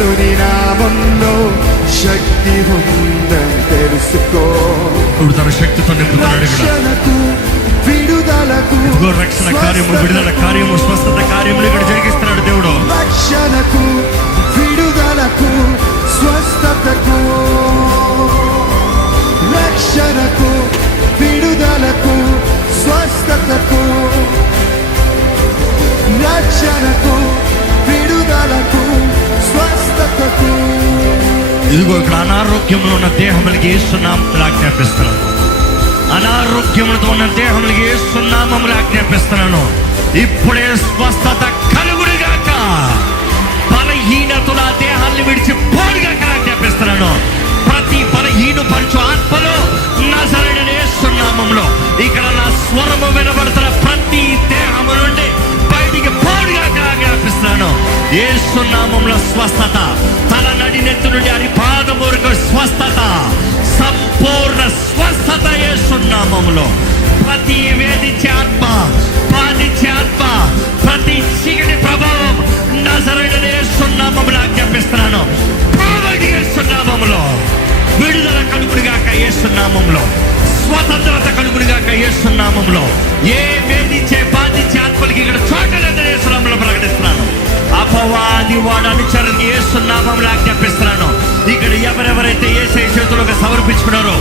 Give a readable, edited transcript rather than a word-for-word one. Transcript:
యేసుని నామంలో శక్తి ఉందని తెలుసుకో. ఇప్పుడు తన శక్తితో నింపుతున్నాడు. రక్షణకు విడుదలకు రక్షణ కార్యము, విడుదల కార్యము, స్వస్థత కార్యములు ఇక్కడ జరిగిస్తున్నాడు దేవుడు. రక్షణకు విడుదలకు స్వస్థతకు, రక్షణకు విడుదలకు స్వస్థతకు, రక్షణకు విడుదలకు స్వస్థతకు. ఇదిగో ఇక్కడ అనారోగ్యంలో ఉన్న దేహములకి యేసు నామములో ఆజ్ఞాపిస్తున్నాను. అనారోగ్యములతో ఉన్న దేహములకి యేసు నామములో ఆజ్ఞాపిస్తున్నాను. ఇప్పుడే స్వస్థత కలుగునుగాక. బలహీనతల దేహాన్ని విడిచి పోడుగాక ఆజ్ఞాపిస్తున్నాను. ప్రతి బలహీనపరచు ఆత్మలో నజరేయుడైన యేసు నామములో ఇక్కడ నా స్వరము వినబడుతున్న ప్రతి దేహము నుండి బయటికి పోడుగాక ఆజ్ఞాపిస్తున్నాను. యేసు నామములో స్వస్థత, తల నడినెత్తు నుండి అరిపాదం వరకు స్వస్థత, సంపూర్ణ స్వస్థత యేసు నామములో. ప్రతి వేధించే ఆత్మ, బాధించే ఆత్మ, ప్రతి చీకటి ప్రభావం నజరేయుడైన యేసు నామములో ఆజ్ఞాపిస్తున్నాను. పోవడి యేసు నామములో. విడుదల కలుగునుగాక యేసు నామములో. స్వతంత్రత కలుగునుగాక యేసు నామములో. ఏ వేధించే బాధించే ఆత్మలకి ఇక్కడ చోటలేదని యేసు నామములో ప్రకటిస్తున్నాను. అపవాది వాడు అనుచరులకి యేసు నామములో ఆజ్ఞాపిస్తున్నాను. ఇక్కడ ఎవరెవరైతే యేసయ్య చేతులకు సమర్పించుకున్నారో